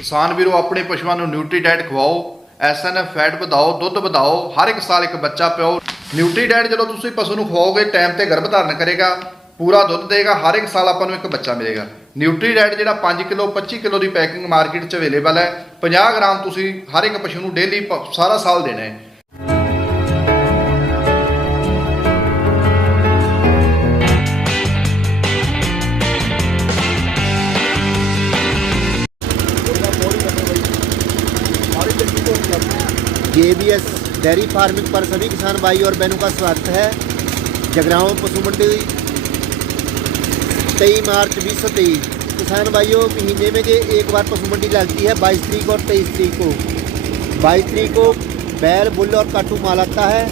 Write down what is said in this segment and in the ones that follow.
किसान वीरों अपने पशुओं को न्यूट्रीडाइट खवाओ, SNF फैट ਵਧਾਓ, ਦੁੱਧ ਵਧਾਓ, हर एक साल एक बच्चा पिओ। न्यूट्रीडाइट जो तुम पशु को खवाओगे टाइम से गर्भ धारण करेगा, पूरा दुੱਧ देगा, हर एक साल आपको एक बच्चा मिलेगा। न्यूट्रीडाइट जो 5 किलो 25 किलो की पैकिंग मार्केट च अवेलेबल है। 50 ग्राम तुम हर एक पशु को डेली सारा साल देना है। JBS डेयरी फार्मिंग पर सभी किसान भाई और बहनों का स्वागत है। जगराओं पशु मंडी 23 मार्च 2023। किसान भाइयों, महीने में जो एक बार पशु मंडी लगती है 22 तारीख और 23 तारीख को। 22 तारीख को बैल, बुल और काटू माल आता है,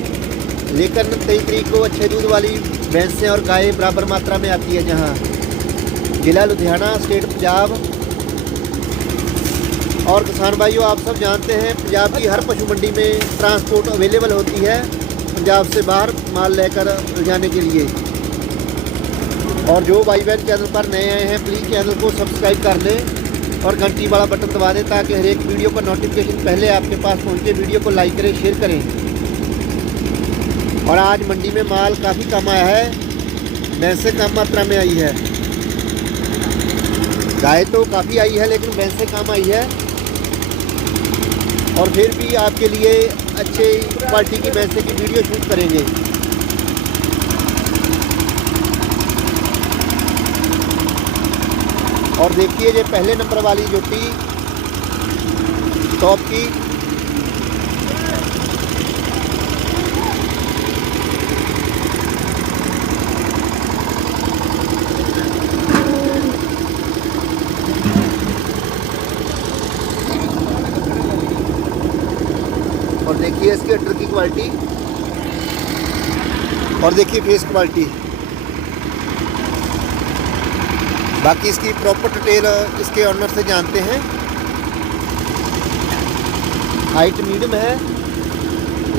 लेकिन 23 तारीख को अच्छे दूध वाली भैंसें और गायें बराबर मात्रा में आती है। जहाँ जिला लुधियाना, स्टेट पंजाब। और किसान भाइयों, आप सब जानते हैं पंजाब की हर पशु मंडी में ट्रांसपोर्ट अवेलेबल होती है पंजाब से बाहर माल लेकर ले जाने के लिए। और जो भाई बहन चैनल पर नए आए हैं, प्लीज़ चैनल को सब्सक्राइब कर लें और घंटी वाला बटन दबा दें, ताकि हर एक वीडियो का नोटिफिकेशन पहले आपके पास पहुंचे। वीडियो को लाइक करें, शेयर करें। और आज मंडी में माल काफ़ी कम आया है, भैंसें कम मात्रा में आई है। गाय तो काफ़ी आई है, लेकिन भैंसें कम आई है। और फिर भी आपके लिए अच्छे क्वालिटी की भैंसे की वीडियो शूट करेंगे। और देखिए, ये पहले नंबर वाली जोटी टॉप की, और देखिए इसके अड्डर की क्वालिटी, और देखिए फेस क्वालिटी। बाकी इसकी प्रॉपर डिटेल इसके ऑनर से जानते हैं। हाइट मीडियम है,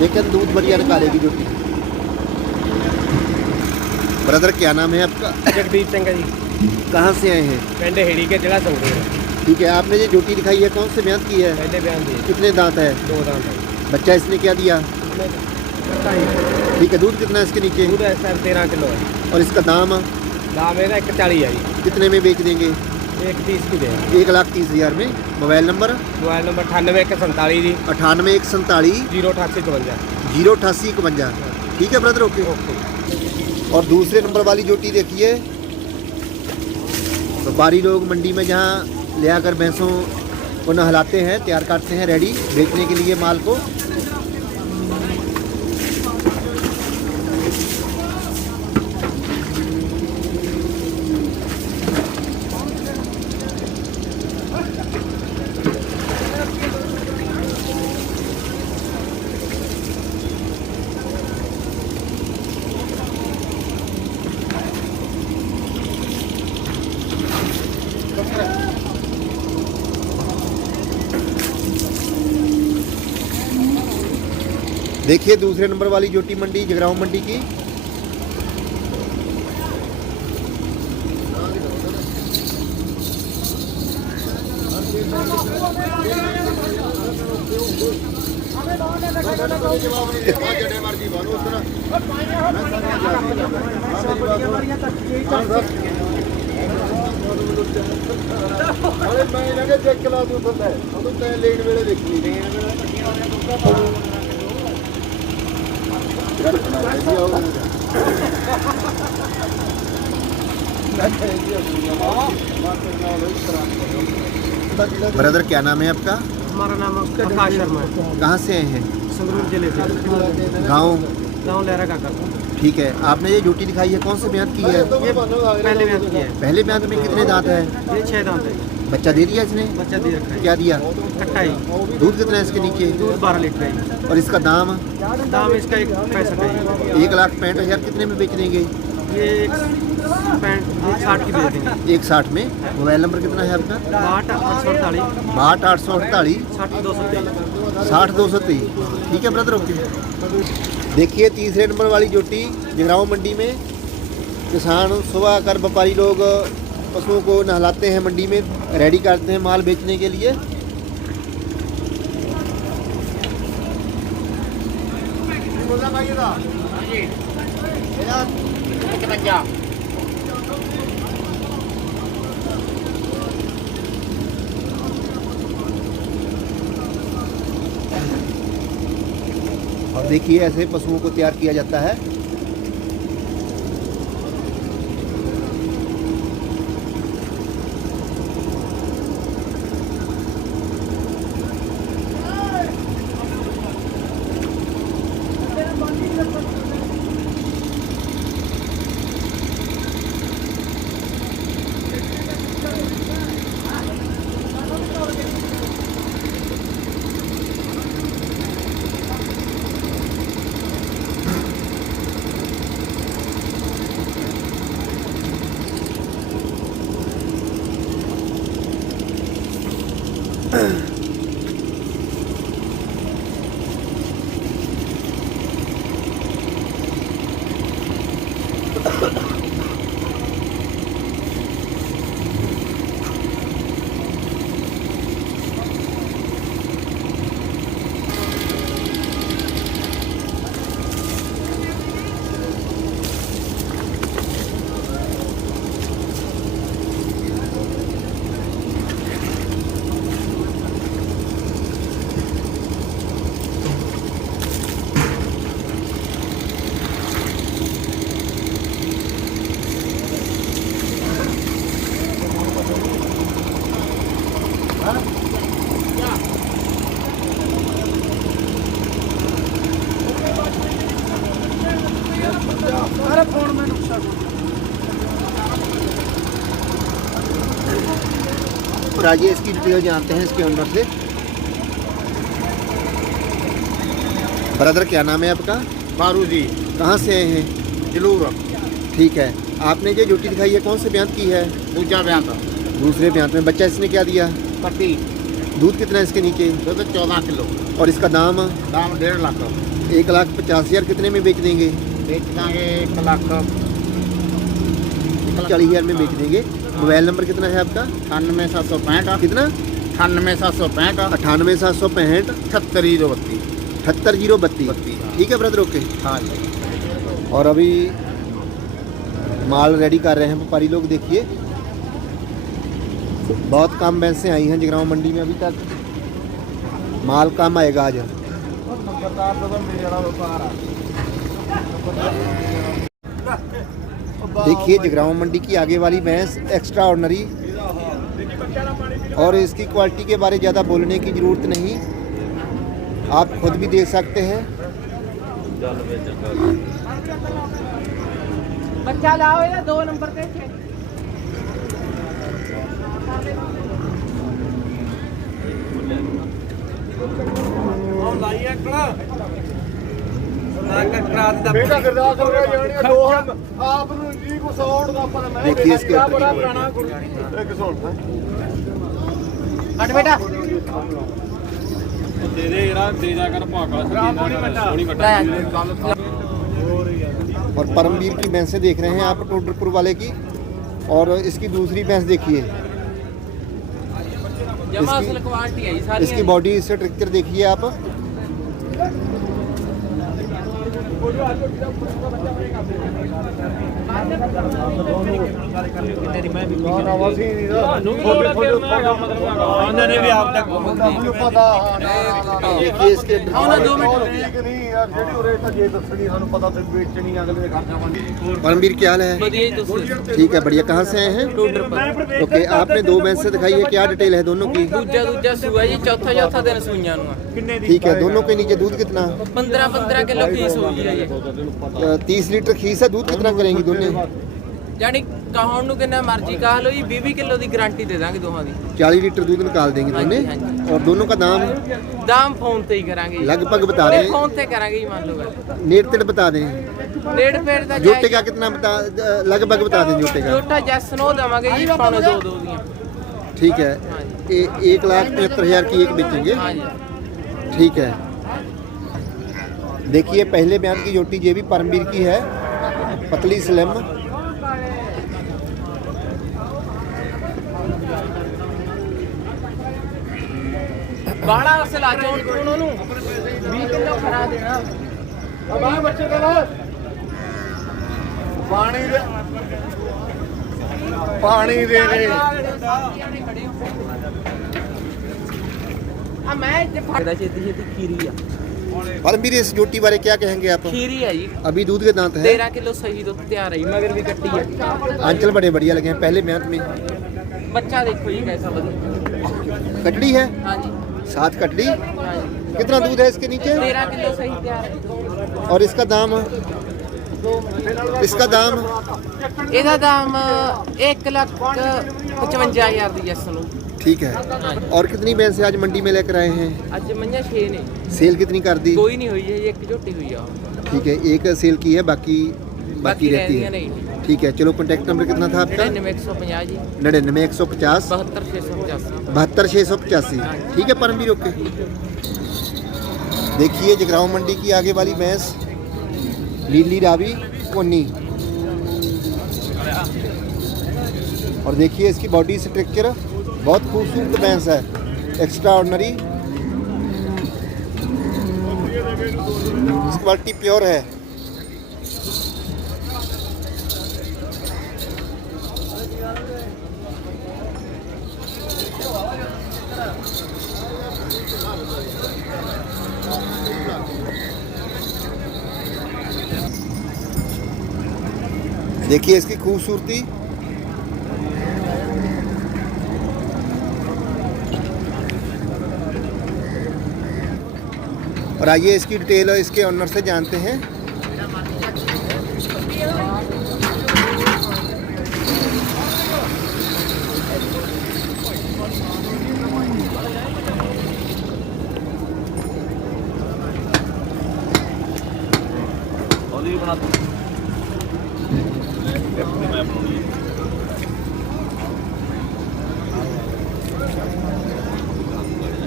लेकिन दूध बढ़िया निकालेगी जोटी। ब्रदर, क्या नाम है आपका? जगदीप सिंह जी। कहाँ से आए हैं? पिंड हेड़ी के, जिला संगरूर। ठीक है, आपने ये जोटी दिखाई है, कौन से ब्याह की है? पहले बयान दिए, कितने दांत है? 2 दांत है। बच्चा इसने क्या दिया? ठीक है, दूध कितना है इसके नीचे? दूध है सर 13 किलो है। और इसका दाम दाम है 140 है जी। कितने में बेच देंगे? 130 की दे। 1,30,000 में। Mobile number? मोबाइल नंबर 98 जी 98 088 088 ठीक है ब्रदर, ओके। और दूसरे नंबर वाली जोटी देखिए, व्यापारी लोग मंडी में जहाँ ले आकर भैंसों को नहलाते हैं, तैयार करते हैं रेडी बेचने के लिए माल को। देखिए दूसरे नंबर वाली जोटी मंडी जगराओं मंडी की। ब्रदर, क्या नाम है आपका? हमारा नाम आकाश शर्मा है। कहाँ से आए हैं? संगरूर जिले से। गाँव लहरा काका। ठीक है, आपने ये जोटी दिखाई है, कौन से ब्याह की है? ये पहले बयान किया है। पहले ब्याह में कितने दांत है? ये 6 दांत है। बच्चा दे दिया इसने? बच्चा दे रखा है। क्या दिया? कट्टा ही। दूध कितना है इसके नीचे? दूध 12 लीटर है। और इसका दाम? दाम इसका 165 है। 1,65,000 कितने में बेच देंगे? ये 160 की दे देंगे। 1,60 में। मोबाइल नंबर कितना है आपका? 62 848 848 60 223। ठीक है ब्रदर, ओके। देखिए तीसरे नंबर वाली जोटी जगराओं मंडी में किसान सुबह आकर व्यापारी लोग पशुओं को नहलाते हैं, मंडी में रेडी करते हैं माल बेचने के लिए। और देखिए ऐसे पशुओं को तैयार किया जाता है। और आइए इसकी डिटेल जानते हैं इसके ओनर से। ब्रदर क्या नाम है आपका? मारू जी, कहाँ से आए हैं? जलूर ठीक है। आपने जो ड्यूटी दिखाई है कौन से ब्यांत की है? दूजा बयान था दूसरे ब्यांत में। बच्चा इसने क्या दिया? पट्टी दूध कितना है इसके नीचे? तो 14 किलो, और इसका दाम? दाम 1.5 लाख, 1,50,000। कितने में बेच देंगे? बेच देंगे 1 लाख 40,000 में बेच देंगे। मोबाइल नंबर कितना है आपका? 97,765 कितना? 97,765 98,765 78,032। 78,032। ठीक है ब्रदर, ओके। हाँ जी। और अभी माल रेडी कर रहे हैं व्यापारी लोग। देखिए बहुत कम भैंसें आई हैं जगरांव मंडी में अभी तक। माल कम आएगा आज। देखिए जगरांव मंडी की आगे वाली भैंस एक्स्ट्रा ऑर्डिनरी, और इसकी क्वालिटी के बारे ज़्यादा बोलने की ज़रूरत नहीं, आप खुद भी देख सकते हैं। बच्चा लाओ या 2 नंबर पे देखिए इसके हट बेटा और परमवीर की भैंसें देख रहे हैं आप टोडरपुर वाले की। और इसकी दूसरी भैंस देखिए, इसकी बॉडी स्ट्रक्चर देखिए आप। देखिए इसके परमवीर क्या हाल है? ठीक है, बढ़िया। कहाँ से आए हैं? ओके, आपने 2 भैंसें दिखाई है, क्या डिटेल है दोनों की? दूजा सुआ जी, चौथा दिन सुइयां नु। ठीक है, दोनों के नीचे दूध कितना? 15 किलो खीस हुई है ये। 30 लीटर खीस है। दूध कितना करेंगी दोनों? यानी कहां नु कितना मर्जी कह लो जी, 20 किलो की गारंटी दे देंगे दोहां दी। 40 लीटर दूध निकाल देंगे दोनों। हाँ जी। और दोनों का दाम फोन ते ही करांगे, लगभग बता रहे हैं। फोन ते करांगे जी, मान लो नेट तेड़ बता दें। नेड़ पेड़ दा जोटे का कितना बता, लगभग बता दें जोटे का। जोटा जैस नो देवांगे जी, पौने 2 दियां। ठीक है, 1,75,000 की एक बेचेंगे। हां जी। ठीक है। देखिए पहले बयान की जोटी ये भी परमवीर की है, पतली स्लिम। बाड़ा से ला चोण कोणों नु 20 किलो खरा देना। पानी दे दे ਆ ਮੈਂ ਇੱਥੇ ਫੜਦਾ ਛੇਤੀ ਛੇਤੀ ਖੀਰੀ ਆ परमवीर इस जोटी बारे क्या कहेंगे आप? ਖੀਰੀ ਆ ਜੀ अभी दूध के दांत है, 13 किलो सही दुੱਧ ਤਿਆਰ ਹੈ ਜੀ, ਮਗਰ ਵੀ ਕੱਟੀ ਹੈ आंचल बड़े बढ़िया लगे हैं पहले म्यांत में। ਬੱਚਾ ਦੇਖੋ ਜੀ कैसा ਵਧੀਆ कटड़ी है, ਹਾਂਜੀ 7 कटड़ी। ਹਾਂਜੀ कितना दूध है इसके नीचे? 13 किलो सही ਤਿਆਰ ਹੈ और इसका दाम? इसका दाम? ਇਹਦਾ ਦਾਮ 1,55,000 ਦੀ ਜੱਸ ਨੂੰ ठीक है। और कितनी भैंसें आज मंडी में लेकर आए हैं? ਅੱਜ ਮੰਝਾਂ 6 ਨੇ सेल कितनी कर दी? ਕੋਈ ਨਹੀਂ ਹੋਈ ਹੈ ਜੀ, ਇੱਕ ਝੋਟੀ ਹੋਈ ਆ ठीक है, एक सेल की है, बाकी बाकी रहती ਰਹਿੰਦੀਆਂ है। ਨਹੀਂ ठीक है, चलो कॉन्टैक्ट नंबर कितना था आपका? 99150 ਜੀ 99 150 72685 72 685। ठीक है परमवीर, ओके। देखिए जगरांव मंडी की आगे वाली भैंस नीली रावी कोनी, और देखिए इसकी बॉडी स्ट्रक्चर बहुत खूबसूरत भैंस है, एक्स्ट्रा ऑर्डनरी। इसकी क्वालिटी प्योर है। देखिए इसकी खूबसूरती। और आइए इसकी डिटेल इसके ऑनर से जानते हैं।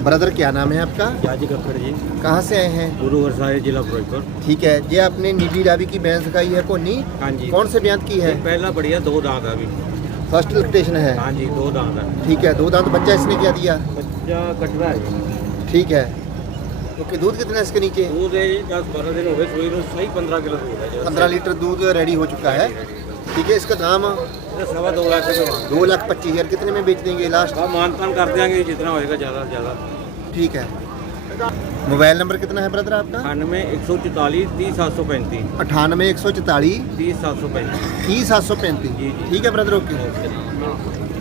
ब्रदर क्या नाम है आपका? जाजी कक्कड़ जी, कहाँ से आए हैं? गुरु वरसाए जिला फिरोजपुर। ठीक है, ये आपने नीली रावी की भैंस दिखाई है कोनी, हाँ जी, कौन से ब्यांत की है? पहला बढ़िया 2 दांत है अभी। फर्स्ट लैक्टेशन है। हाँ जी, 2 दांत है। ठीक है, 2 दांत बच्चा इसने क्या दिया? बच्चा कट रहा है। ठीक है, ओके। दूध कितना है इसके नीचे? दूध है जी 10-12 दिन हो गए सुई ਨੂੰ, सही 15 किलो दूध है। 15 लीटर दूध रेडी हो चुका है। ठीक है, इसका दाम? ये 2.25 लाख रुपये मांग 2,25,000। कितने में बेच देंगे लास्ट? अब मानतान कर देंगे जितना होएगा, ज़्यादा से ज़्यादा। ठीक है। मोबाइल नंबर कितना है ब्रदर आपका? 98 144 30 735 98 144 30 735। 30 735। जी, जी। ठीक है ब्रदर, ओके।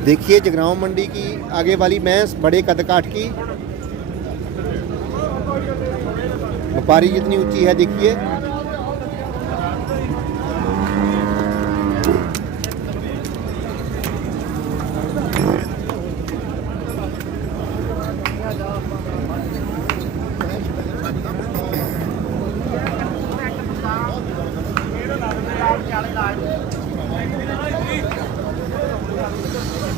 देखिए जगरांव मंडी की आगे वाली भैंस बड़े कद काठ की, व्यापारी जितनी ऊंची है देखिए।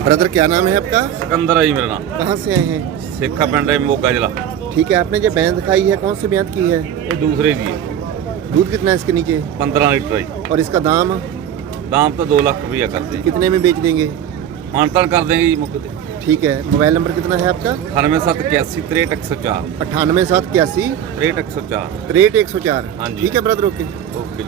ब्रदर क्या नाम है आपका? सिकंदर है जी मेरा नाम। कहाँ से आए हैं? सिक्खा पिंड है, मोगा जिला। ठीक है, आपने जो भैंस दिखाई है कौन से ब्यांत की है? ये दूसरे दी है, दूध कितना है इसके नीचे? 15 लीटर है। और इसका दाम दाम तो 2 लाख रुपया कर देंगे, कितने में बेच देंगे? मानतान कर देंगे जी मुक्त। ठीक है, मोबाइल नंबर कितना है आपका? 9781 63 104 98 781 63 104। 63 104। हाँ जी। ठीक है ब्रदर, ओके। ओके।